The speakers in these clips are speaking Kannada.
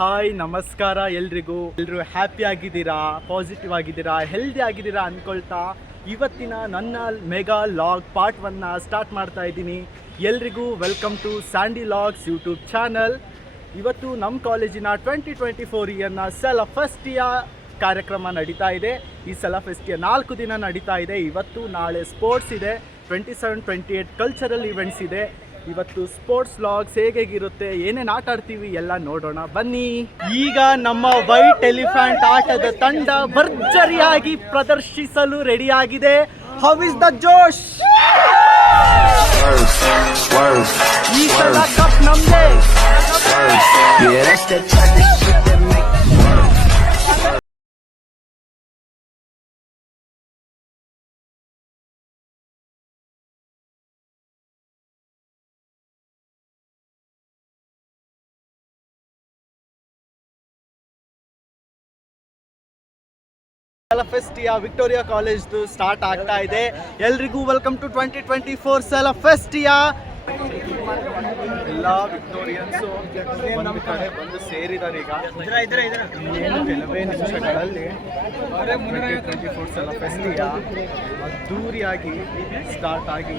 ಹಾಯ್ ನಮಸ್ಕಾರ ಎಲ್ರಿಗೂ. ಎಲ್ಲರೂ ಹ್ಯಾಪಿ ಆಗಿದ್ದೀರಾ, ಪಾಸಿಟಿವ್ ಆಗಿದ್ದೀರಾ, ಹೆಲ್ದಿ ಆಗಿದ್ದೀರಾ ಅಂದ್ಕೊಳ್ತಾ ಇವತ್ತಿನ ನನ್ನ ಮೆಗಾ ಲಾಗ್ ಪಾರ್ಟ್ 1ನ ಸ್ಟಾರ್ಟ್ ಮಾಡ್ತಾ ಇದ್ದೀನಿ. ಎಲ್ರಿಗೂ welcome to Sandy logs YouTube channel. ಇವತ್ತು ನಮ್ಮ ಕಾಲೇಜಿನ 2024 ಇಯರ್ನ ಸಲ ಫಸ್ಟ್ ಇಯರ್ ಕಾರ್ಯಕ್ರಮ ನಡೀತಾ ಇದೆ. ಈ ಸಲ ಫಸ್ಟ್ ಇಯರ್ 4 ದಿನ ನಡೀತಾ ಇದೆ. ಇವತ್ತು ನಾಳೆ ಸ್ಪೋರ್ಟ್ಸ್ ಇದೆ, 27-28 ಕಲ್ಚರಲ್ ಇವೆಂಟ್ಸ್ ಇದೆ. ಇವತ್ತು ಸ್ಪೋರ್ಟ್ಸ್ ಲಾಗ್ಸ್ ಹೇಗಿರುತ್ತೆ, ಏನೇನು ಆಟ ಆಡ್ತೀವಿ ಎಲ್ಲ ನೋಡೋಣ ಬನ್ನಿ. ಈಗ ನಮ್ಮ ವೈಟ್ ಎಲಿಫೆಂಟ್ ಆಟದ ತಂಡ ಭರ್ಜರಿಯಾಗಿ ಪ್ರದರ್ಶಿಸಲು ರೆಡಿಯಾಗಿದೆ. ಹೌ ಇಸ್ ದ ಜೋಶ್? ಈ ಸಲ ಕಪ್ ನಮ್ದೇ. ಫೆಸ್ಟಿಯಾ ವಿಕ್ಟೋರಿಯಾ ಕಾಲೇಜ್ದು ಸ್ಟಾರ್ಟ್ ಆಗ್ತಾ ಇದೆ. ಎಲ್ರಿಗೂ ವೆಲ್ಕಮ್ ಟು 2024 ಸಲ ಫೆಸ್ಟಿಯಾ. ಎಲ್ಲ ವಿಕ್ಟೋರಿಯನ್ಸು ನಮ್ಮ ಕಡೆ ಬಂದು ಸೇರಿದ್ದಾರೆ. ಈಗ ಕೆಲವೇ ನಿಮಿಷಗಳಲ್ಲಿ 2024 ಸಲ ಫೆಸ್ಟಿಯಾ ಅದ್ದೂರಿಯಾಗಿ ಸ್ಟಾರ್ಟ್ ಆಗಿ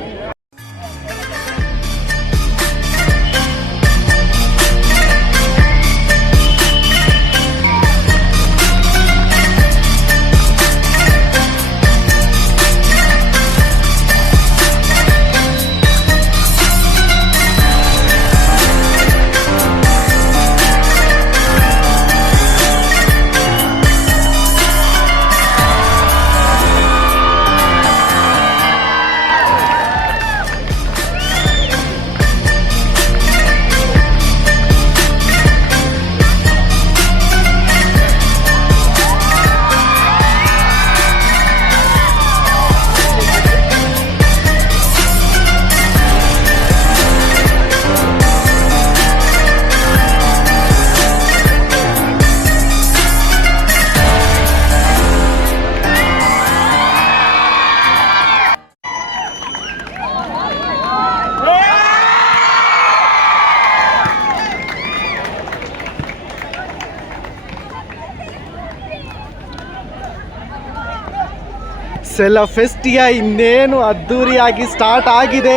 ಸೆಲ ಫೆಸ್ಟಿಯಾ ಇನ್ನೇನು ಅದ್ದೂರಿಯಾಗಿ ಸ್ಟಾರ್ಟ್ ಆಗಿದೆ.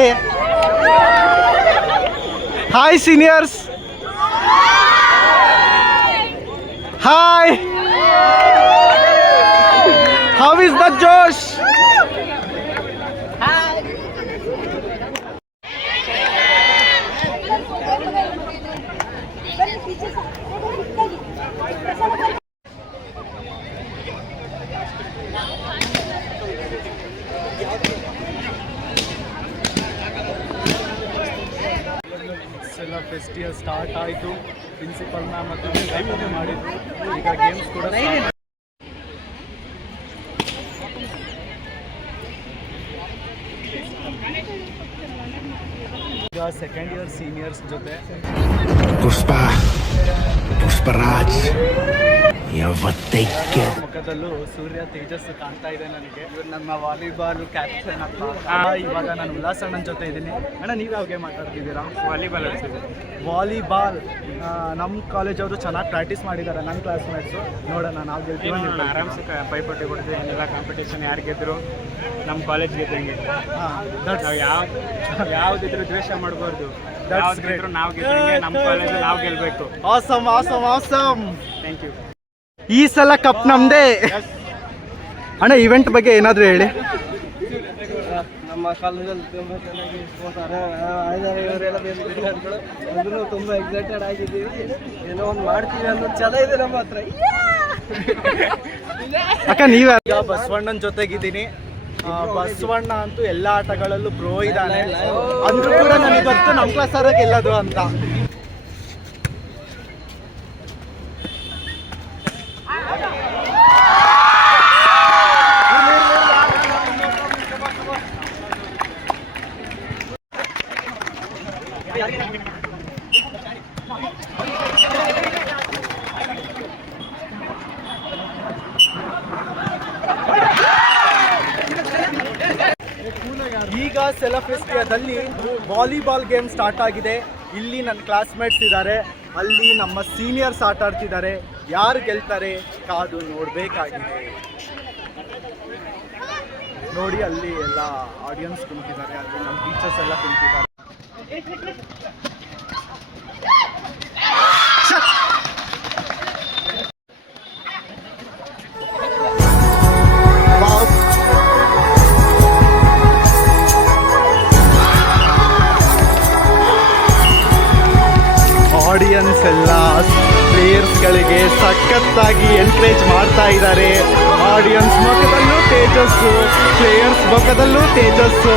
Hi seniors, hi, how is the Josh? Festival start ಆಯಿತು. ಪ್ರಿನ್ಸಿಪಲ್ ಮ್ಯಾಮ್ ಮತ್ತು ಕೈಪದೆ ಮಾಡಿದ್ರು. ಈಗ ಗೇಮ್ಸ್ ಕೂಡ ಈಗ ಸೆಕೆಂಡ್ ಇಯರ್ ಸೀನಿಯರ್ಸ್ ಜೊತೆ ಪುಷ್ಪರಾಜ್ ಮುಖದಲ್ಲೂ ಸೂರ್ಯ ತೇಜಸ್ಸು ಕಾಣ್ತಾ ಇದೆ ನನಗೆ. ಇವ್ರು ನಮ್ಮ ವಾಲಿಬಾಲ್ ಕ್ಯಾಪ್ಟನ್ ಅಪ್ಪ. ಇವಾಗ ನಾನು ಉಲ್ಲಾಸಣ್ಣನ ಜೊತೆ ಇದ್ದೀನಿ. ಅಣ್ಣ, ನೀವು ಯಾವ ಗೇಮ್ ಮಾತಾಡ್ತಿದ್ದೀರಾ? ವಾಲಿಬಾಲ್ ನಮ್ಮ ಕಾಲೇಜ್ ಅವರು ಚೆನ್ನಾಗಿ ಪ್ರಾಕ್ಟೀಸ್ ಮಾಡಿದ್ದಾರೆ. ನನ್ನ ಕ್ಲಾಸ್ಮೇಟ್ಸು. ನೋಡೋಣ, ನಾವು ಗೆಲ್ತೀವಿ. ಆರಾಮ್ಸೆ ಪೈಪೋಟಿ ಕೊಡ್ತೀವಿ. ಏನೆಲ್ಲ ಕಾಂಪಿಟೇಷನ್ ಯಾರು ಗೆದ್ರು ನಮ್ಮ ಕಾಲೇಜ್ ಗೆದ್ದಂಗೆ. ನಾವು ಯಾವುದಿದ್ರು ದ್ವೇಷ ಮಾಡಬಾರ್ದು. ನಾವು ಗೆದ್ದಂಗೆ ನಮ್ಮ ಕಾಲೇಜ್ ನಾವು ಗೆಲ್ಲಬೇಕು. Awesome awesome awesome. Thank you. ಈ ಸಲ ಕಪ್ ನಮ್ದೇ. ಅಣ್ಣ, ಇವೆಂಟ್ ಬಗ್ಗೆ ಏನಾದರೂ ಹೇಳಿ. ನಮ್ಮ ಕಾಲೇಜಲ್ಲಿ ತುಂಬ ಚೆನ್ನಾಗಿ ಇವರೆಲ್ಲ ಬೇರೆ ತುಂಬ ಎಕ್ಸೈಟೆಡ್ ಆಗಿದ್ದೀವಿ. ಏನೋ ಒಂದು ಮಾಡ್ತೀವಿ ಅನ್ನೋದು ಛಲ ಇದೆ ನಮ್ಮ ಹತ್ರ. ಅಕ್ಕ, ನೀವೀಗ ಬಸವಣ್ಣನ ಜೊತೆಗಿದ್ದೀನಿ. ಬಸವಣ್ಣ ಅಂತೂ ಎಲ್ಲ ಆಟಗಳಲ್ಲೂ ಪ್ರೋ ಇದ್ದಾನೆ. ಅಂದ್ರೂ ಕೂಡ ನನಗೆ ಗೊತ್ತು ನಮ್ಮ ಕ್ಲಾಸ್ ಗೆಲ್ಲೋದು ಅಂತ. ಈಗ ಸೆಲಫೆಸ್ಟಿಯಾದಲ್ಲಿ ವಾಲಿಬಾಲ್ ಗೇಮ್ ಸ್ಟಾರ್ಟ್ ಆಗಿದೆ. ಇಲ್ಲಿ ನನ್ನ ಕ್ಲಾಸ್ಮೇಟ್ಸ್ ಇದ್ದಾರೆ. ಅಲ್ಲಿ ನಮ್ಮ ಸೀನಿಯರ್ಸ್ ಆಟ ಆಡ್ತಿದ್ದಾರೆ. ಯಾರು ಗೆಲ್ತಾರೆ ಕಾದು ನೋಡಬೇಕಾಗಿದೆ. ನೋಡಿ ಅಲ್ಲಿ ಎಲ್ಲ ಆಡಿಯನ್ಸ್ ಕುಂತಿದ್ದಾರೆ, ಅಲ್ಲಿ ನಮ್ಮ ಟೀಚರ್ಸ್ ಎಲ್ಲ ಕುಂತಿದ್ದಾರೆ. ಆಡಿಯನ್ಸ್ ಎಲ್ಲ ಪ್ಲೇಯರ್ಸ್ಗಳಿಗೆ ಸಖತ್ತಾಗಿ ಎನ್ಕರೇಜ್ ಮಾಡ್ತಾ ಇದ್ದಾರೆ. ಆಡಿಯನ್ಸ್ ಮುಖದಲ್ಲೂ ತೇಜಸ್ಸು, ಪ್ಲೇಯರ್ಸ್ ಮುಖದಲ್ಲೂ ತೇಜಸ್ಸು.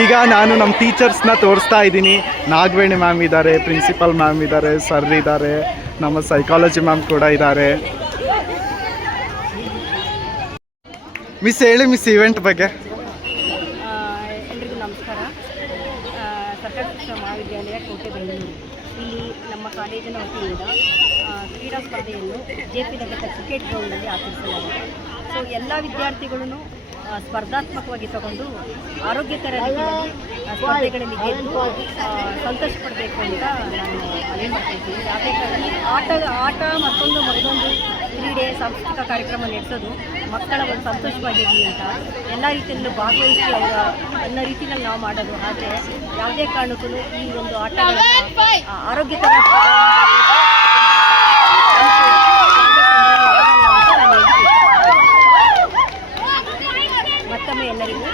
ಈಗ ನಾನು ನಮ್ಮ ಟೀಚರ್ಸ್ನ ತೋರಿಸ್ತಾ ಇದ್ದೀನಿ. ನಾಗವೇಣಿ ಮ್ಯಾಮ್ ಇದ್ದಾರೆ, ಪ್ರಿನ್ಸಿಪಲ್ ಮ್ಯಾಮ್ ಇದ್ದಾರೆ, ಸರ್ ಇದ್ದಾರೆ, ನಮ್ಮ ಸೈಕಾಲಜಿ ಮ್ಯಾಮ್ ಕೂಡ ಇದ್ದಾರೆ. ಮಿಸ್ ಹೇಳಿ ಮಿಸ್ ಇವೆಂಟ್ ಬಗ್ಗೆ. ಎಲ್ರಿಗೂ ನಮಸ್ಕಾರ. ಸರ್ಕಾರಿ ಶಿಕ್ಷಣ ಮಹಾವಿದ್ಯಾಲಯ ಕೋಟೆ ಬೆಂಗಳೂರು ಇಲ್ಲಿ ನಮ್ಮ ಕಾಲೇಜಿನ ವತಿಯಿಂದ ಕ್ರೀಡಾ ಸ್ಪರ್ಧೆಯನ್ನು JP ನಗರದ ಕ್ರಿಕೆಟ್ ಗ್ರೌಂಡ್ನಲ್ಲಿ ಆಚರಿಸಲಾಗಿದೆ. ಸೊ ಎಲ್ಲ ವಿದ್ಯಾರ್ಥಿಗಳನ್ನು ಸ್ಪರ್ಧಾತ್ಮಕವಾಗಿ ತಗೊಂಡು ಆರೋಗ್ಯಕರ ರೀತಿಯಲ್ಲಿ ಸ್ಪರ್ಧೆಗಳಲ್ಲಿ ಗೆದ್ದು ಸಂತೋಷ ಪಡಬೇಕು ಅಂತ ನಾನು ಮನವಿ ಮಾಡ್ತಾಯಿದ್ದೀನಿ. ಯಾವುದೇ ಕಾರಣ ಆಟ ಮತ್ತೊಂದು ಕ್ರೀಡೆ ಸಾಂಸ್ಕೃತಿಕ ಕಾರ್ಯಕ್ರಮ ನಡೆಸೋದು ಮಕ್ಕಳ ಒಂದು ಸಂತೋಷವಾಗಿರಲಿ ಅಂತ ಎಲ್ಲ ರೀತಿಯಲ್ಲೂ ಭಾಗವಹಿಸಿ ಅವರ ಎಲ್ಲ ರೀತಿಯಲ್ಲಿ ನಾವು ಮಾಡೋದು. ಆದರೆ ಯಾವುದೇ ಕಾರಣಕ್ಕೂ ಈ ಒಂದು ಆಟಗಳನ್ನು ಆರೋಗ್ಯಕರ ಮತ್ತೊಮ್ಮೆ ಎಲ್ಲರಿಗೂ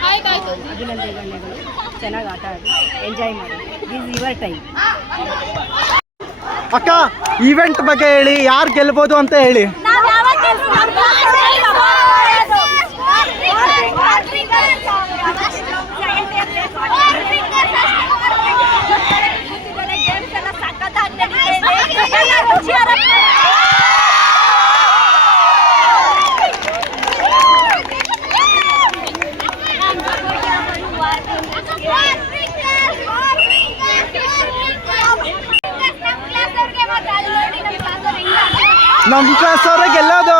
ಅಭಿನಂದನೆಗಳು. ಚೆನ್ನಾಗಿ ಆಟ ಆಡಿ ಎಂಜಾಯ್ ಮಾಡಿ. This your time. ಅಕ್ಕ ಈವೆಂಟ್ ಬಗ್ಗೆ ಹೇಳಿ, ಯಾರು ಗೆಲ್ಬೋದು ಅಂತ ಹೇಳಿ. ನಮ್ಮ ಕ್ಲಾಸ್ ಅವ್ರೆ ಗೆಲ್ಲೋದು.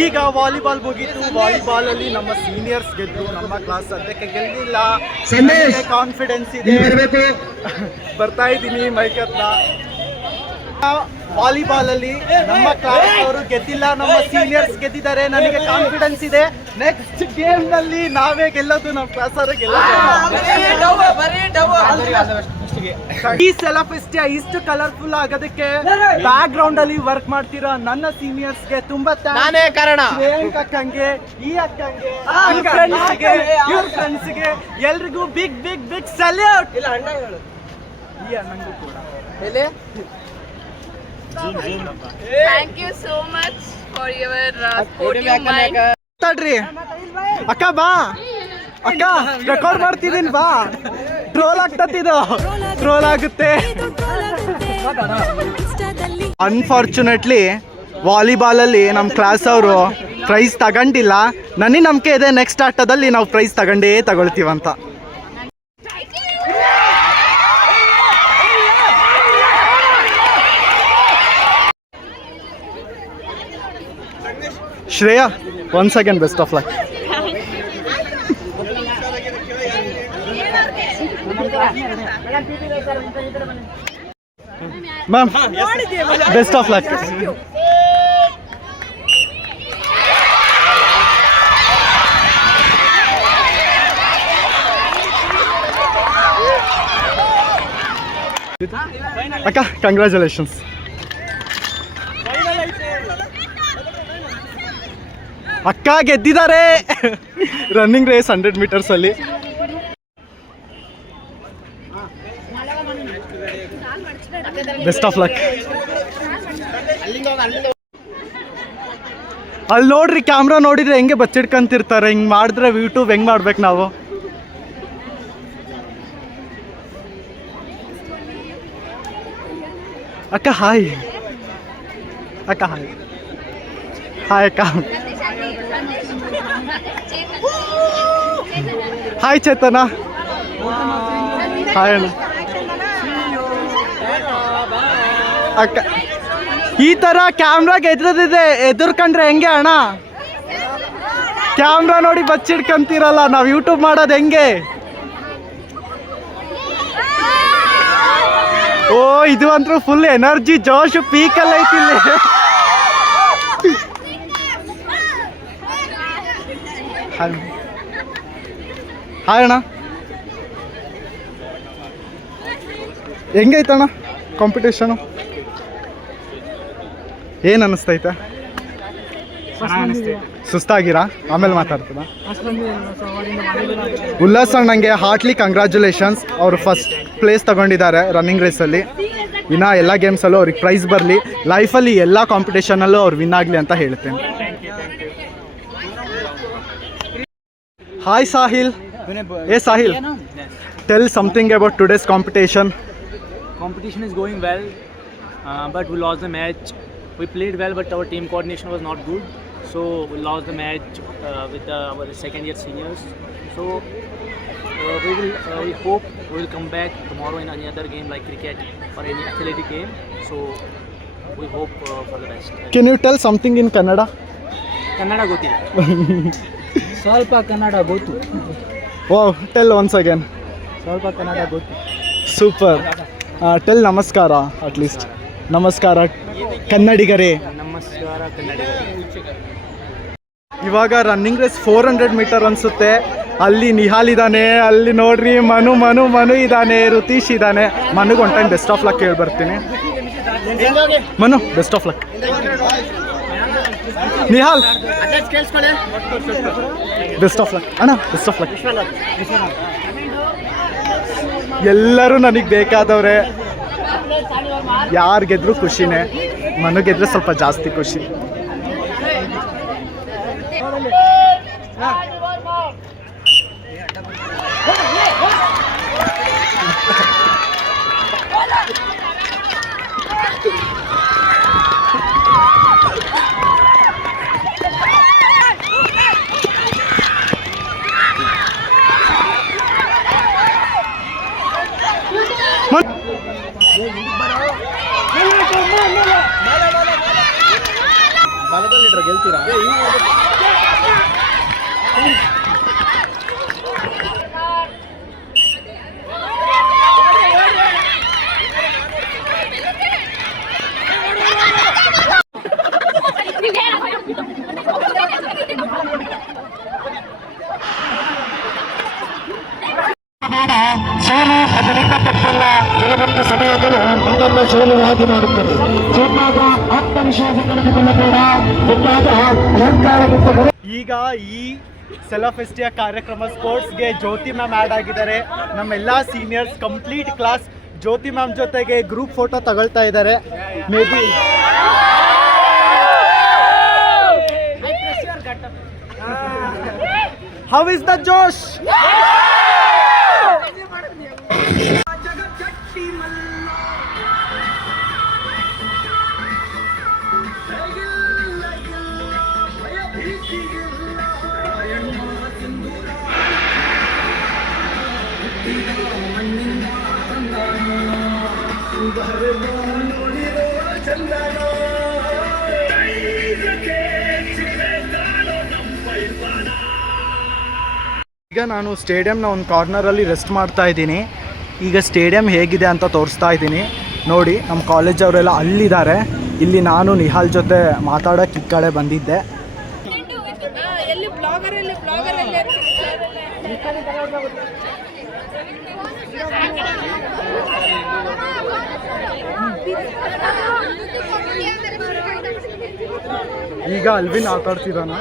ಈಗ ವಾಲಿಬಾಲ್ ಮುಗೀತು. ವಾಲಿಬಾಲಲ್ಲಿ ನಮ್ಮ ಸೀನಿಯರ್ಸ್ ಗೆದ್ರು, ನಮ್ಮ ಕ್ಲಾಸ್ ಸದ್ಯಕ್ಕೆ ಗೆಲ್ಲಿಲ್ಲ. ಕಾನ್ಫಿಡೆನ್ಸ್ ಇದೆ, ಬರ್ತಾ ಇದ್ದೀನಿ ಮೈಕತ್ನ. ವಾಲಿಬಾಲಲ್ಲಿ ನಮ್ಮ ಕ್ಲಾಸ್ ಅವರು ಗೆದ್ದಿಲ್ಲ, ನಮ್ಮ ಸೀನಿಯರ್ಸ್ ಗೆದ್ದಿದ್ದಾರೆ. ನನಗೆ ಕಾನ್ಫಿಡೆನ್ಸ್ ಇದೆ ನೆಕ್ಸ್ಟ್ ಗೇಮ್ ನಲ್ಲಿ ನಾವೇ ಗೆಲ್ಲೋದು, ನಮ್ಮ ಕ್ಲಾಸ್ ಅವರೇ ಗೆಲ್ಲೋದು. ಈ ಸೆಲಫಿಸ್ಟ್ ಇಷ್ಟು ಕಲರ್ಫುಲ್ ಆಗೋದಕ್ಕೆ ಬ್ಯಾಕ್ ಗ್ರೌಂಡ್ ಅಲ್ಲಿ ವರ್ಕ್ ಮಾಡ್ತಿರೋ ನನ್ನ ಸೀನಿಯರ್ಸ್ಗೆ ತುಂಬಾ ನಾನೇ ಕಾರಣ. ಅಕ್ಕಂಗೆ, ಈ ಅಕ್ಕಂಗೆ, ಇವ್ರ ಫ್ರೆಂಡ್ಸ್ಗೆ ಎಲ್ರಿಗೂ ಬಿಗ್ ಬಿಗ್ ಬಿಗ್ ಸಲ್ಯೂಟ್. ಈ ಅಣ್ಣಂಗೂ ಕೂಡ Thank you so much for your supportive mind. ತಡ್ರಿ ಅಕ್ಕ, ಬಾ ಅಕ್ಕ, ರೆಕಾರ್ಡ್ ಮಾಡ್ತಿದ್ದೀನಿ, ಬಾ. ಟ್ರೋಲ್ ಆಗ್ತತ್ತಿದು, ಟ್ರೋಲ್ ಆಗುತ್ತೆ. ಅನ್ಫಾರ್ಚುನೇಟ್ಲಿ ವಾಲಿಬಾಲಲ್ಲಿ ನಮ್ಮ ಕ್ಲಾಸ್ ಅವರು ಪ್ರೈಸ್ ತಗೊಂಡಿಲ್ಲ. ನನಗೆ ನಂಬಿಕೆ ಇದೆ ನೆಕ್ಸ್ಟ್ ಆಟದಲ್ಲಿ ನಾವು ಪ್ರೈಸ್ ತಗೊಳ್ತೀವಂತ. Shreya, once again best of luck. Ma'am best of luck. ಅಕ್ಕ ಕಂಗ್ರ್ಯಾಚುಲೇಷನ್ಸ್. ಅಕ್ಕ ಗೆದ್ದಿದ್ದಾರೆ ರನ್ನಿಂಗ್ ರೇಸ್ 100 ಮೀಟರ್ಸ್ ಅಲ್ಲಿ. Best of luck. ಅಲ್ಲಿ ನೋಡ್ರಿ, ಕ್ಯಾಮ್ರಾ ನೋಡಿದ್ರೆ ಹೆಂಗೆ ಬಚ್ಚಿಡ್ಕೊಂತಿರ್ತಾರೆ. ಹಿಂಗೆ ಮಾಡಿದ್ರೆ ಯೂಟ್ಯೂಬ್ ಹೆಂಗೆ ಮಾಡ್ಬೇಕು ನಾವು? ಅಕ್ಕ ಹಾಯ್. ಅಕ್ಕ ಹಾಯ್. ಹಾಯ್ ಅಕ್ಕ. ಹಾಯ್ ಚೇತನ. ಹಾಯ್ ಅಣ್ಣ. ಅಕ್ಕ ಈ ಥರ ಕ್ಯಾಮ್ರಾಗೆ ಎದುರ್ಕೊಂಡ್ರೆ ಹೆಂಗೆ ಅಣ್ಣ? ಕ್ಯಾಮ್ರಾ ನೋಡಿ ಬಚ್ಚಿಡ್ಕೊಂತೀರಲ್ಲ, ನಾವು ಯೂಟ್ಯೂಬ್ ಮಾಡೋದು ಹೆಂಗೆ? ಓ ಇದು ಅಂತೂ ಫುಲ್ ಎನರ್ಜಿ ಜೋಶು ಪೀಕಲ್ಲ ಐತಿ ಇಲ್ಲಿ. ಹಾಯ್ ಅಣ್ಣ. ಹೆಂಗೈತಣ್ಣ ಕಾಂಪಿಟೇಷನು? ಏನು ಅನ್ನಿಸ್ತೈತೆ? ಸುಸ್ತಾಗಿರಾ? ಆಮೇಲೆ ಮಾತಾಡ್ತದ. ಉಲ್ಲಾಸ್ ಅಣ್ಣಂಗೆ ಹಾರ್ಟ್ಲಿ ಕಂಗ್ರ್ಯಾಚುಲೇಷನ್ಸ್. ಅವರು ಫಸ್ಟ್ ಪ್ಲೇಸ್ ತಗೊಂಡಿದ್ದಾರೆ ರನ್ನಿಂಗ್ ರೇಸಲ್ಲಿ. ಇನ್ನು ಎಲ್ಲ ಗೇಮ್ಸಲ್ಲೂ ಅವ್ರಿಗೆ ಪ್ರೈಸ್ ಬರಲಿ, ಲೈಫಲ್ಲಿ ಎಲ್ಲ ಕಾಂಪಿಟೇಷನಲ್ಲೂ ಅವ್ರು ವಿನ್ ಆಗಲಿ ಅಂತ ಹೇಳ್ತೇನೆ. Hi Sahil. Sahil, tell something about today's competition. Competition is going well, but we lost the match. We played well, but our team coordination was not good, so we lost the match with our second year seniors. So we hope we will come back tomorrow in another game like cricket or any athletic game. So we hope for the best. Can you tell something in Kannada? Kannada ಗೊತ್ತಿಲ್ಲ. ಸ್ವಲ್ಪ ಕನ್ನಡ ಗೊತ್ತು. Wow, tell once again. ಸ್ವಲ್ಪ ಕನ್ನಡ ಗೊತ್ತು. Super. Tell ನಮಸ್ಕಾರ at least. ನಮಸ್ಕಾರ ಕನ್ನಡಿಗರೇ. ನಮಸ್ಕಾರ ಕನ್ನಡಿಗರೇ. ಇವಾಗ ರನ್ನಿಂಗ್ ರೇಸ್ 400 ಮೀಟರ್ ಅನಿಸುತ್ತೆ. ಅಲ್ಲಿ ನಿಹಾಲ್ ಇದ್ದಾನೆ, ಅಲ್ಲಿ ನೋಡ್ರಿ ಮನು ಇದ್ದಾನೆ, ರುತೀಶ್ ಇದ್ದಾನೆ. ಮನುಗೆ one time best of luck ಹೇಳಿ ಬರ್ತೀನಿ. Manu best of luck. Nihal best of luck ಅಣ್ಣ, ಬೆಸ್ಟ್ ಆಫ್ ಲಕ್. ಎಲ್ಲರೂ ನನಗೆ ಬೇಕಾದವ್ರೆ. ಯಾರು ಗೆದ್ರು ಖುಷಿನೇ, ಮನು ಗೆದ್ರೆ ಸ್ವಲ್ಪ ಜಾಸ್ತಿ ಖುಷಿ. ಗೆಲ್ತೀರಾ? ಸೋಲು ಅದರಿಂದ ತಪ್ಪಲ್ಲ. ಕೆಲವೊಂದು ಸಮಯಗಳು ನಮ್ಮನ್ನು ಸೋಲುವಾಗಿ ಮಾಡುತ್ತದೆ. ಸೋತಾಗ ಆತ್ಮವಿಶ್ವಾಸ ಕಳೆದುಕೊಳ್ಳಬೇಡ. ಬೇಕಾದ ಅಲಂಕಾರದಿಂದ ಈಗ ಈ ಸೆಲಫೆಸ್ಟಿಯ ಕಾರ್ಯಕ್ರಮ ಸ್ಪೋರ್ಟ್ಸ್ಗೆ ಜ್ಯೋತಿ ಮ್ಯಾಮ್ ಆ್ಯಡ್ ಆಗಿದ್ದಾರೆ. ನಮ್ಮೆಲ್ಲ seniors complete class Jyothi ma'am ಜೊತೆಗೆ ಗ್ರೂಪ್ ಫೋಟೋ ತಗೊಳ್ತಾ ಇದ್ದಾರೆ. Maybe how is the josh? ಈಗ ನಾನು ಸ್ಟೇಡಿಯಂನ ಒಂದು ಕಾರ್ನರಲ್ಲಿ ರೆಸ್ಟ್ ಮಾಡ್ತಾ ಇದ್ದೀನಿ. ಈಗ ಸ್ಟೇಡಿಯಂ ಹೇಗಿದೆ ಅಂತ ತೋರಿಸ್ತಾ ಇದ್ದೀನಿ ನೋಡಿ. ನಮ್ಮ ಕಾಲೇಜ್ ಅವರೆಲ್ಲ ಅಲ್ಲಿದ್ದಾರೆ. ಇಲ್ಲಿ ನಾನು ನಿಹಾಲ್ ಜೊತೆ ಮಾತಾಡೋಕ್ಕೆ ಈ ಕಡೆ ಬಂದಿದ್ದೆ. ಈಗ ಅಲ್ವಿನ್ ಆಟಾಡ್ತಿದ್ದಾನ.